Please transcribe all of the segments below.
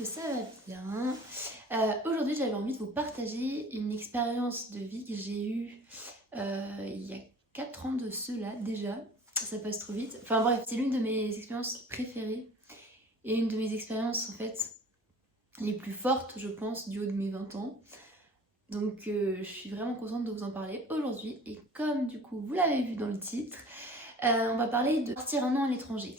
que ça va bien. Aujourd'hui j'avais envie de vous partager une expérience de vie que j'ai eue il y a 4 ans de cela déjà. Ça passe trop vite. Enfin bref, c'est l'une de mes expériences préférées et une de mes expériences en fait les plus fortes je pense du haut de mes 20 ans. Donc je suis vraiment contente de vous en parler aujourd'hui et comme du coup vous l'avez vu dans le titre, on va parler de partir un an à l'étranger.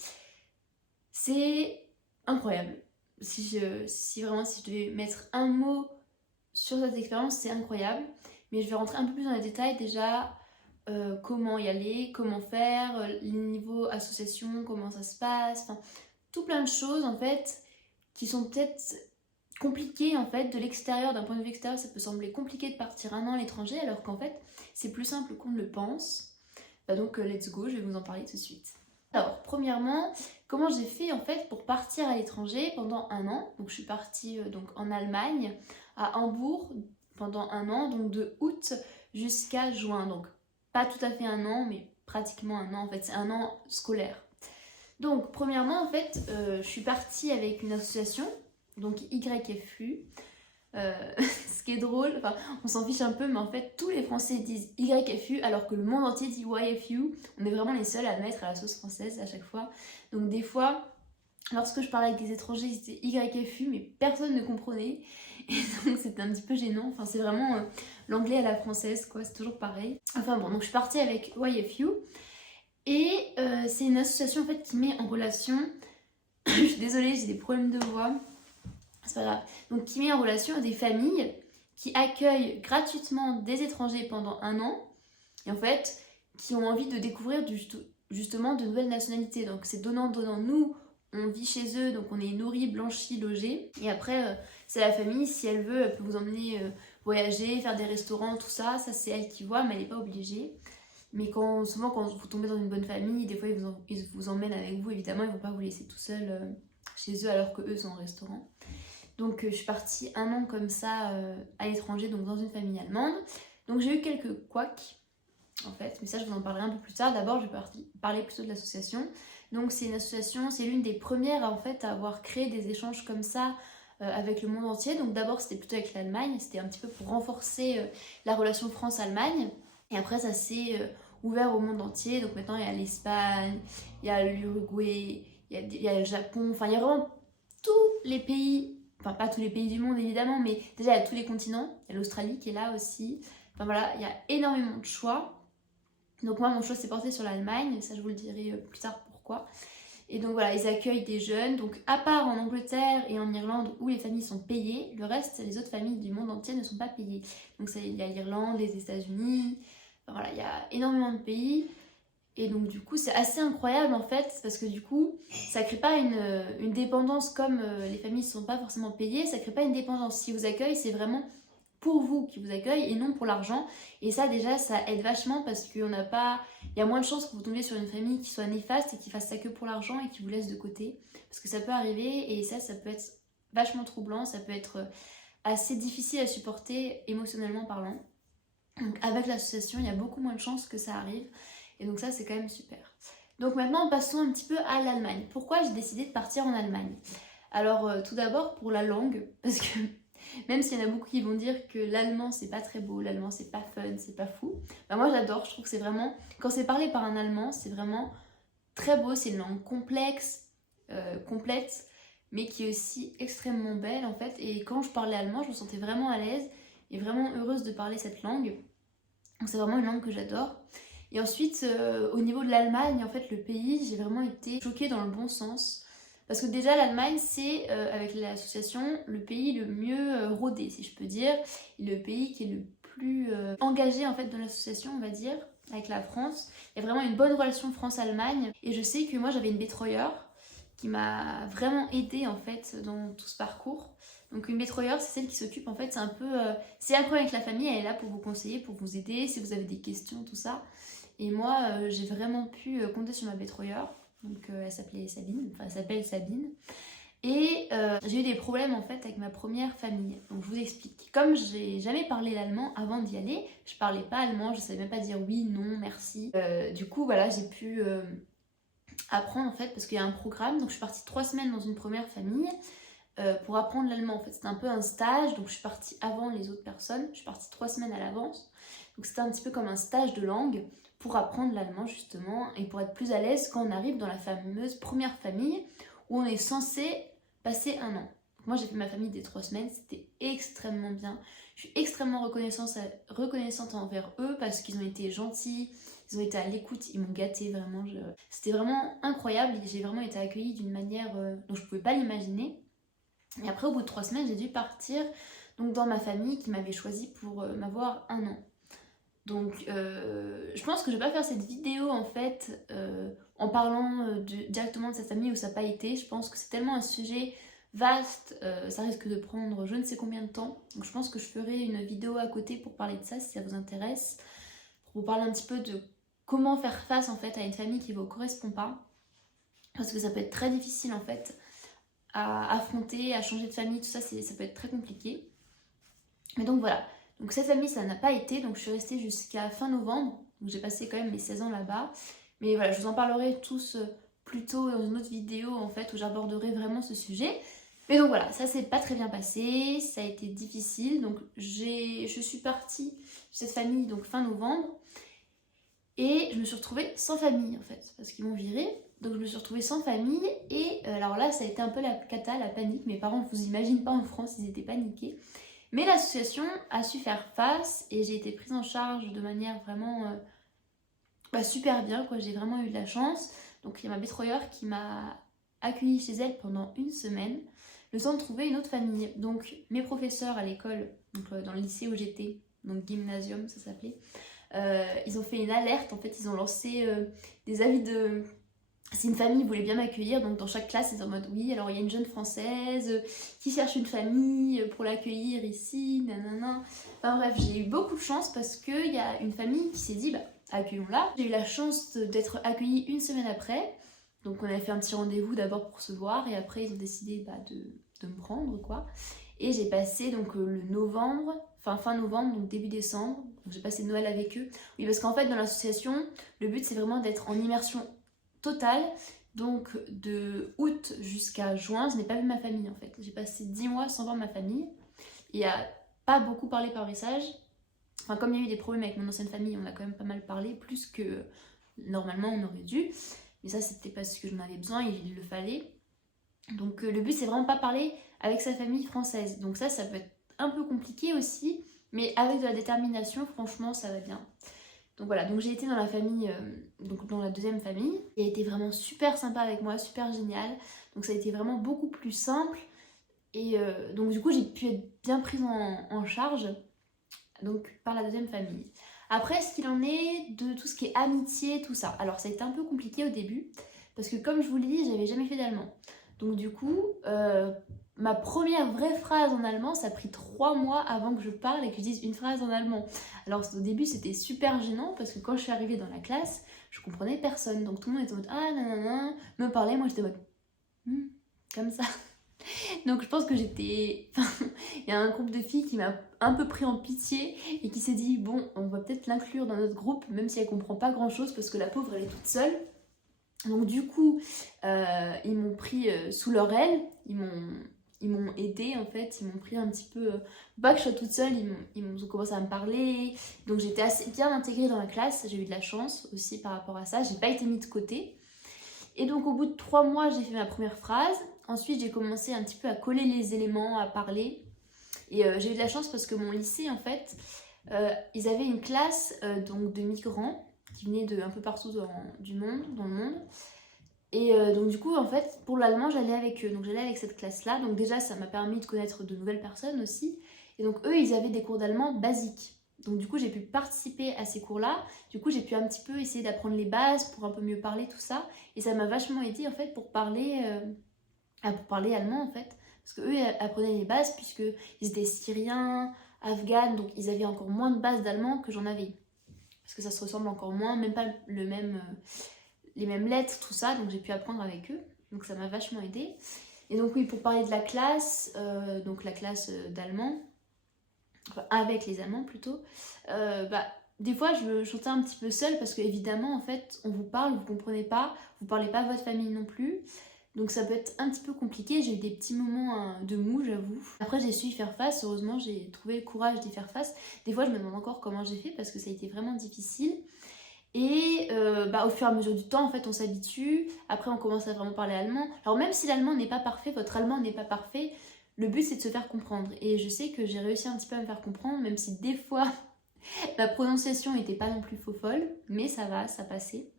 C'est incroyable. Si je devais mettre un mot sur cette expérience, c'est incroyable. Mais je vais rentrer un peu plus dans les détails déjà. Comment y aller, comment faire, les niveaux association, comment ça se passe, enfin tout plein de choses en fait qui sont peut-être compliquées en fait de l'extérieur, d'un point de vue extérieur ça peut sembler compliqué de partir un an à l'étranger alors qu'en fait c'est plus simple qu'on ne le pense. Donc let's go, je vais vous en parler tout de suite. Alors premièrement, comment j'ai fait en fait pour partir à l'étranger pendant un an. Donc je suis partie donc en Allemagne, à Hambourg pendant un an, donc de août jusqu'à juin. Donc pas tout à fait un an, mais pratiquement un an en fait, c'est un an scolaire. Donc premièrement en fait, je suis partie avec une association, donc YFU. Ce qui est drôle, enfin on s'en fiche un peu, mais en fait tous les Français disent YFU alors que le monde entier dit YFU. On est vraiment les seuls à le mettre à la sauce française à chaque fois. Donc des fois, lorsque je parlais avec des étrangers, ils disaient YFU, mais personne ne comprenait. Et donc c'était un petit peu gênant. Enfin c'est vraiment l'anglais à la française quoi, c'est toujours pareil. Enfin bon, donc je suis partie avec YFU. Et c'est une association en fait qui met en relation, je suis désolée j'ai des problèmes de voix, c'est pas grave. Donc qui met en relation des familles qui accueillent gratuitement des étrangers pendant un an et en fait qui ont envie de découvrir justement de nouvelles nationalités. Donc c'est donnant-donnant. Nous on vit chez eux, donc on est nourris, blanchis, logés. Et après c'est la famille, si elle veut, elle peut vous emmener voyager, faire des restaurants, tout ça. Ça c'est elle qui voit, mais elle n'est pas obligée. Mais souvent quand vous tombez dans une bonne famille, des fois ils vous emmènent avec vous, évidemment ils ne vont pas vous laisser tout seul chez eux alors qu'eux sont au restaurant. Donc je suis partie un an comme ça à l'étranger, donc dans une famille allemande. Donc j'ai eu quelques couacs en fait, mais ça je vous en parlerai un peu plus tard. D'abord je vais parler plutôt de l'association. Donc c'est une association, c'est l'une des premières en fait à avoir créé des échanges comme ça avec le monde entier. Donc d'abord c'était plutôt avec l'Allemagne, c'était un petit peu pour renforcer la relation France-Allemagne. Et après ça s'est ouvert au monde entier. Donc maintenant il y a l'Espagne, il y a l'Uruguay, il y a le Japon, enfin il y a vraiment tous les pays. Enfin, pas tous les pays du monde évidemment, mais déjà il y a tous les continents. Il y a l'Australie qui est là aussi. Enfin voilà, il y a énormément de choix. Donc moi, mon choix s'est porté sur l'Allemagne. Ça, je vous le dirai plus tard pourquoi. Et donc voilà, ils accueillent des jeunes. Donc à part en Angleterre et en Irlande où les familles sont payées, le reste, les autres familles du monde entier ne sont pas payées. Donc il y a l'Irlande, les États-Unis. Enfin, voilà, il y a énormément de pays. Et donc du coup c'est assez incroyable en fait parce que du coup ça crée pas une dépendance comme les familles ne sont pas forcément payées, ça crée pas une dépendance. Si vous accueille c'est vraiment pour vous qui vous accueille et non pour l'argent. Et ça déjà ça aide vachement parce qu'il y a moins de chances que vous tombiez sur une famille qui soit néfaste et qui fasse ça que pour l'argent et qui vous laisse de côté. Parce que ça peut arriver et ça peut être vachement troublant, ça peut être assez difficile à supporter émotionnellement parlant. Donc avec l'association il y a beaucoup moins de chances que ça arrive. Et donc ça c'est quand même super. Donc maintenant passons un petit peu à l'Allemagne. Pourquoi j'ai décidé de partir en Allemagne? Alors tout d'abord pour la langue, parce que même s'il y en a beaucoup qui vont dire que l'allemand c'est pas très beau, l'allemand c'est pas fun, c'est pas fou, bah moi j'adore, je trouve que c'est vraiment, quand c'est parlé par un allemand c'est vraiment très beau, c'est une langue complexe, complète, mais qui est aussi extrêmement belle en fait. Et quand je parlais allemand je me sentais vraiment à l'aise et vraiment heureuse de parler cette langue. Donc c'est vraiment une langue que j'adore. Et ensuite, au niveau de l'Allemagne, en fait, le pays, j'ai vraiment été choquée dans le bon sens. Parce que déjà, l'Allemagne, c'est, avec l'association, le pays le mieux rodé, si je peux dire. Et le pays qui est le plus engagé, en fait, dans l'association, on va dire, avec la France. Il y a vraiment une bonne relation France-Allemagne. Et je sais que moi, j'avais une bétreuillère qui m'a vraiment aidée, en fait, dans tout ce parcours. Donc une bétreuillère, c'est celle qui s'occupe, en fait, c'est un peu... c'est un peu avec la famille, elle est là pour vous conseiller, pour vous aider, si vous avez des questions, tout ça. Et moi, j'ai vraiment pu compter sur ma bétreuillère. Donc elle s'appelle Sabine. Et j'ai eu des problèmes en fait avec ma première famille. Donc je vous explique. Comme j'ai jamais parlé l'allemand avant d'y aller, je parlais pas allemand, je savais même pas dire oui, non, merci. Du coup voilà, j'ai pu apprendre en fait parce qu'il y a un programme. Donc je suis partie 3 semaines dans une première famille. pour apprendre l'allemand. En fait, c'était un peu un stage, donc je suis partie avant les autres personnes. Je suis partie 3 semaines à l'avance. Donc c'était un petit peu comme un stage de langue pour apprendre l'allemand justement et pour être plus à l'aise quand on arrive dans la fameuse première famille où on est censé passer un an. Donc moi j'ai fait ma famille des 3 semaines, c'était extrêmement bien. Je suis extrêmement reconnaissante envers eux parce qu'ils ont été gentils, ils ont été à l'écoute, ils m'ont gâtée vraiment. C'était vraiment incroyable et j'ai vraiment été accueillie d'une manière dont je ne pouvais pas l'imaginer. Et après au bout de 3 semaines j'ai dû partir donc, dans ma famille qui m'avait choisi pour m'avoir un an. Donc je pense que je vais pas faire cette vidéo en fait en parlant directement de cette famille où ça n'a pas été. Je pense que c'est tellement un sujet vaste, ça risque de prendre je ne sais combien de temps. Donc je pense que je ferai une vidéo à côté pour parler de ça si ça vous intéresse. Pour vous parler un petit peu de comment faire face en fait à une famille qui ne vous correspond pas. Parce que ça peut être très difficile en fait à affronter, à changer de famille, tout ça, ça peut être très compliqué. Mais donc voilà. Donc cette famille, ça n'a pas été, donc je suis restée jusqu'à fin novembre. Donc j'ai passé quand même mes 16 ans là-bas. Mais voilà, je vous en parlerai tous plus tôt dans une autre vidéo en fait où j'aborderai vraiment ce sujet. Mais donc voilà, ça s'est pas très bien passé, ça a été difficile. Donc je suis partie de cette famille donc fin novembre. Et je me suis retrouvée sans famille en fait, parce qu'ils m'ont virée. Donc je me suis retrouvée sans famille et alors là ça a été un peu la cata, la panique. Mes parents, je vous imagine pas en France, ils étaient paniqués. Mais l'association a su faire face et j'ai été prise en charge de manière vraiment super bien, quoi. J'ai vraiment eu de la chance. Donc il y a ma betrayeur qui m'a accueillie chez elle pendant 1 semaine, le temps de trouver une autre famille. Donc mes professeurs à l'école, dans le lycée où j'étais, donc gymnasium ça s'appelait, ils ont fait une alerte, en fait ils ont lancé des avis de... Si une famille voulait bien m'accueillir, donc dans chaque classe, ils étaient en mode oui, alors il y a une jeune française qui cherche une famille pour l'accueillir ici, nanana. Enfin bref, j'ai eu beaucoup de chance parce qu'il y a une famille qui s'est dit, bah accueillons-la. J'ai eu la chance d'être accueillie 1 semaine après, donc on avait fait un petit rendez-vous d'abord pour se voir et après ils ont décidé de me prendre quoi. Et j'ai passé donc le novembre, fin novembre, donc début décembre, donc j'ai passé Noël avec eux. Oui, parce qu'en fait dans l'association, le but c'est vraiment d'être en immersion totale, donc de août jusqu'à juin, je n'ai pas vu ma famille en fait. J'ai passé 10 mois sans voir ma famille et à pas beaucoup parler par message. Enfin, comme il y a eu des problèmes avec mon ancienne famille, on a quand même pas mal parlé, plus que normalement on aurait dû. Mais ça, c'était parce que j'en avais besoin et il le fallait. Donc le but, c'est vraiment pas parler avec sa famille française. Donc ça peut être un peu compliqué aussi, mais avec de la détermination, franchement, ça va bien. Donc voilà, donc j'ai été dans la famille, donc dans la deuxième famille, qui a été vraiment super sympa avec moi, super génial. Donc ça a été vraiment beaucoup plus simple. Et donc du coup, j'ai pu être bien prise en charge donc par la deuxième famille. Après, ce qu'il en est de tout ce qui est amitié, tout ça. Alors ça a été un peu compliqué au début, parce que comme je vous l'ai dit, j'avais jamais fait d'allemand. Donc du coup, ma première vraie phrase en allemand, ça a pris 3 mois avant que je parle et que je dise une phrase en allemand. Alors au début, c'était super gênant parce que quand je suis arrivée dans la classe, je comprenais personne. Donc tout le monde était en mode ah nanana, me parlait, moi j'étais en mode comme ça. Donc je pense que j'étais... Il y a un groupe de filles qui m'a un peu pris en pitié et qui s'est dit bon, on va peut-être l'inclure dans notre groupe même si elle comprend pas grand chose parce que la pauvre elle est toute seule. Donc du coup, ils m'ont pris sous leur aile, ils m'ont aidé en fait, ils m'ont pris un petit peu... pas que je sois toute seule, ils ont commencé à me parler. Donc j'étais assez bien intégrée dans la classe, j'ai eu de la chance aussi par rapport à ça, j'ai pas été mise de côté. Et donc au bout de 3 mois, j'ai fait ma première phrase. Ensuite, j'ai commencé un petit peu à coller les éléments, à parler. Et j'ai eu de la chance parce que mon lycée, en fait, ils avaient une classe donc de migrants qui venaient de un peu partout dans le monde. Et donc du coup, en fait, pour l'allemand, j'allais avec eux. Donc j'allais avec cette classe-là. Donc déjà, ça m'a permis de connaître de nouvelles personnes aussi. Et donc eux, ils avaient des cours d'allemand basiques. Donc du coup, j'ai pu participer à ces cours-là. Du coup, j'ai pu un petit peu essayer d'apprendre les bases pour un peu mieux parler, tout ça. Et ça m'a vachement aidé, en fait, pour parler allemand, en fait. Parce qu'eux, ils apprenaient les bases, puisqu'ils étaient syriens, afghans, donc ils avaient encore moins de bases d'allemand que j'en avais. Parce que ça se ressemble encore moins, même pas les mêmes lettres, tout ça. Donc j'ai pu apprendre avec eux. Donc ça m'a vachement aidé. Et donc oui, pour parler de la classe, donc la classe d'allemand, enfin avec les Allemands plutôt, des fois je me sentais un petit peu seule parce qu'évidemment en fait on vous parle, vous comprenez pas, vous parlez pas à votre famille non plus. Donc ça peut être un petit peu compliqué, j'ai eu des petits moments de mou, j'avoue. Après j'ai su y faire face, heureusement j'ai trouvé le courage d'y faire face. Des fois je me demande encore comment j'ai fait parce que ça a été vraiment difficile. Et au fur et à mesure du temps, en fait, on s'habitue. Après, on commence à vraiment parler allemand. Alors même si l'allemand n'est pas parfait, votre allemand n'est pas parfait, le but c'est de se faire comprendre. Et je sais que j'ai réussi un petit peu à me faire comprendre, même si des fois ma prononciation n'était pas non plus faux folle, mais ça va, ça passait.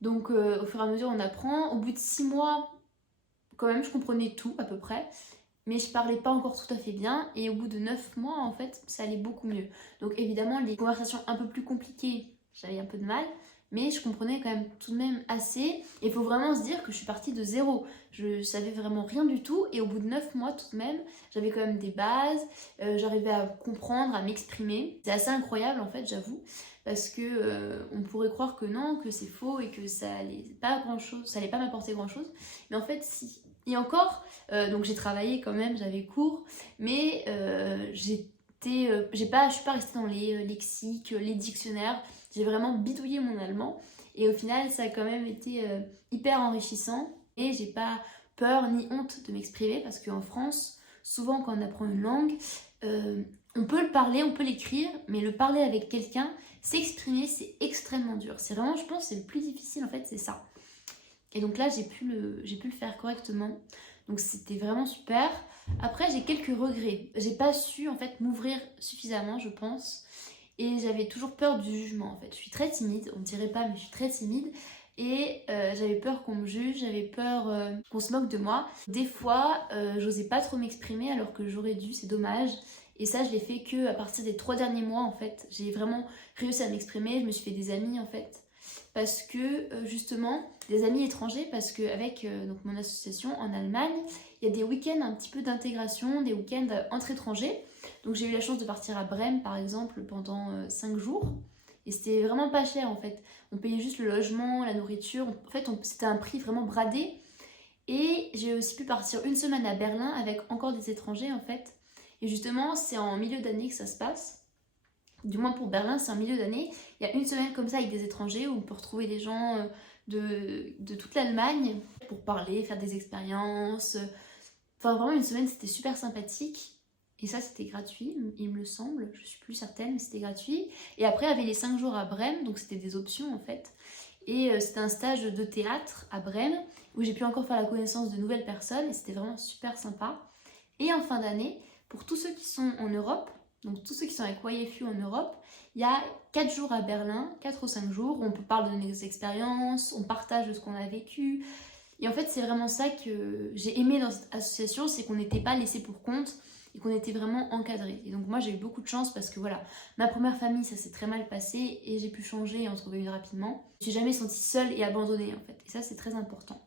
Donc au fur et à mesure, on apprend. Au bout de 6 mois, quand même, je comprenais tout à peu près. Mais je parlais pas encore tout à fait bien. Et au bout de 9 mois, en fait, ça allait beaucoup mieux. Donc évidemment, les conversations un peu plus compliquées, j'avais un peu de mal, mais je comprenais quand même tout de même assez. Et il faut vraiment se dire que je suis partie de zéro. Je savais vraiment rien du tout. Et au bout de 9 mois tout de même, j'avais quand même des bases. J'arrivais à comprendre, à m'exprimer. C'est assez incroyable en fait, j'avoue. Parce que on pourrait croire que non, que c'est faux et que ça allait pas grand chose, ça allait pas m'apporter grand chose. Mais en fait, si. Et encore, donc j'ai travaillé quand même, j'avais cours, mais je suis pas restée dans les lexiques, les dictionnaires. J'ai vraiment bidouillé mon allemand et au final ça a quand même été hyper enrichissant et j'ai pas peur ni honte de m'exprimer parce qu'en France, souvent quand on apprend une langue, on peut le parler, on peut l'écrire, mais le parler avec quelqu'un, s'exprimer, c'est extrêmement dur. C'est vraiment, je pense, c'est le plus difficile en fait, c'est ça. Et donc là, j'ai pu le faire correctement. Donc c'était vraiment super. Après, j'ai quelques regrets. J'ai pas su en fait m'ouvrir suffisamment, je pense. Et j'avais toujours peur du jugement en fait. Je suis très timide, on ne dirait pas, mais je suis très timide. Et j'avais peur qu'on me juge, j'avais peur qu'on se moque de moi. Des fois, j'osais pas trop m'exprimer alors que j'aurais dû, c'est dommage. Et ça, je l'ai fait que à partir des 3 derniers mois en fait. J'ai vraiment réussi à m'exprimer, je me suis fait des amis en fait. Parce que justement, des amis étrangers, parce qu'avec donc mon association en Allemagne, il y a des week-ends un petit peu d'intégration, des week-ends entre étrangers. Donc j'ai eu la chance de partir à Brême par exemple pendant 5 jours. Et c'était vraiment pas cher en fait. On payait juste le logement, la nourriture. En fait, c'était un prix vraiment bradé. Et j'ai aussi pu partir une semaine à Berlin avec encore des étrangers en fait. Et justement, c'est en milieu d'année que ça se passe. Du moins pour Berlin, c'est en milieu d'année. Il y a une semaine comme ça avec des étrangers où on peut retrouver des gens de toute l'Allemagne pour parler, faire des expériences. Enfin, vraiment, une semaine, c'était super sympathique. Et ça, c'était gratuit, il me semble. Je suis plus certaine, mais c'était gratuit. Et après, il y avait les 5 jours à Brême, donc c'était des options en fait. Et c'était un stage de théâtre à Brême où j'ai pu encore faire la connaissance de nouvelles personnes et c'était vraiment super sympa. Et en fin d'année, pour tous ceux qui sont en Europe, donc tous ceux qui sont avec YFU en Europe, il y a 4 jours à Berlin, 4 ou 5 jours, où on peut parler de nos expériences, on partage de ce qu'on a vécu. Et en fait, c'est vraiment ça que j'ai aimé dans cette association, c'est qu'on n'était pas laissé pour compte et qu'on était vraiment encadré. Et donc moi, j'ai eu beaucoup de chance parce que voilà, ma première famille, ça s'est très mal passé et j'ai pu changer et en trouver une rapidement. Je me suis jamais sentie seule et abandonnée en fait. Et ça, c'est très important.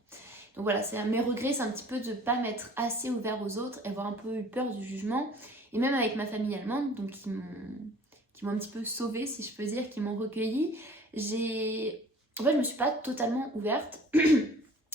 Donc voilà, mes regrets, c'est un petit peu de ne pas m'être assez ouvert aux autres et avoir un peu eu peur du jugement. Et même avec ma famille allemande, donc qui m'ont un petit peu sauvée, si je peux dire, qui m'ont recueillie, en fait, je me suis pas totalement ouverte.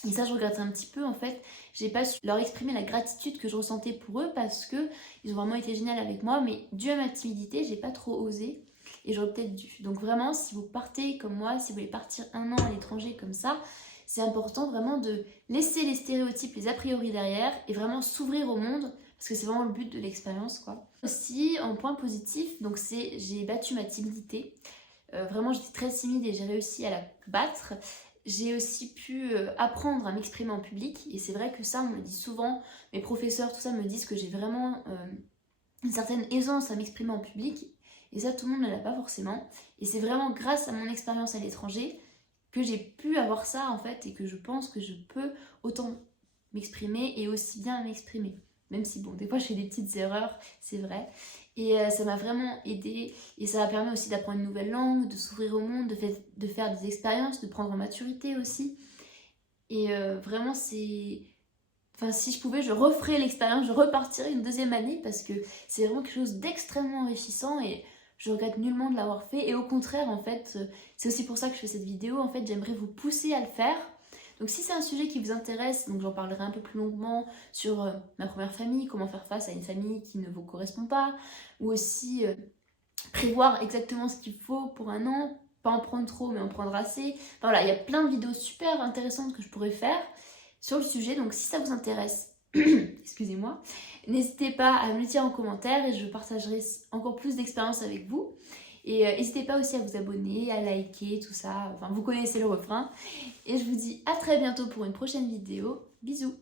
Et ça, je regrette un petit peu, en fait. J'ai pas su leur exprimer la gratitude que je ressentais pour eux parce que ils ont vraiment été géniaux avec moi, mais dû à ma timidité, j'ai pas trop osé et j'aurais peut-être dû. Donc vraiment, si vous partez comme moi, si vous voulez partir 1 an à l'étranger comme ça, c'est important vraiment de laisser les stéréotypes, les a priori derrière et vraiment s'ouvrir au monde parce que c'est vraiment le but de l'expérience, quoi. Aussi, en point positif, donc j'ai battu ma timidité. Vraiment, j'étais très timide et j'ai réussi à la battre. J'ai aussi pu apprendre à m'exprimer en public et c'est vrai que ça, on me le dit souvent, mes professeurs, tout ça me disent que j'ai vraiment une certaine aisance à m'exprimer en public et ça, tout le monde ne l'a pas forcément. Et c'est vraiment grâce à mon expérience à l'étranger que j'ai pu avoir ça en fait et que je pense que je peux autant m'exprimer et aussi bien m'exprimer. Même si bon, des fois je fais des petites erreurs, c'est vrai. Et ça m'a vraiment aidée et ça m'a permis aussi d'apprendre une nouvelle langue, de s'ouvrir au monde, de faire des expériences, de prendre en maturité aussi. Et vraiment c'est... Enfin si je pouvais, je referais l'expérience, je repartirais une 2e année parce que c'est vraiment quelque chose d'extrêmement enrichissant et je regrette nullement de l'avoir fait. Et au contraire en fait, c'est aussi pour ça que je fais cette vidéo. En fait j'aimerais vous pousser à le faire. Donc si c'est un sujet qui vous intéresse, donc j'en parlerai un peu plus longuement sur ma première famille, comment faire face à une famille qui ne vous correspond pas, ou aussi prévoir exactement ce qu'il faut pour 1 an, pas en prendre trop mais en prendre assez. Enfin voilà, il y a plein de vidéos super intéressantes que je pourrais faire. sur le sujet. Donc si ça vous intéresse, excusez-moi, n'hésitez pas à me le dire en commentaire et je partagerai encore plus d'expériences avec vous. Et n'hésitez pas aussi à vous abonner, à liker, tout ça. Enfin, vous connaissez le refrain. Et je vous dis à très bientôt pour une prochaine vidéo. Bisous!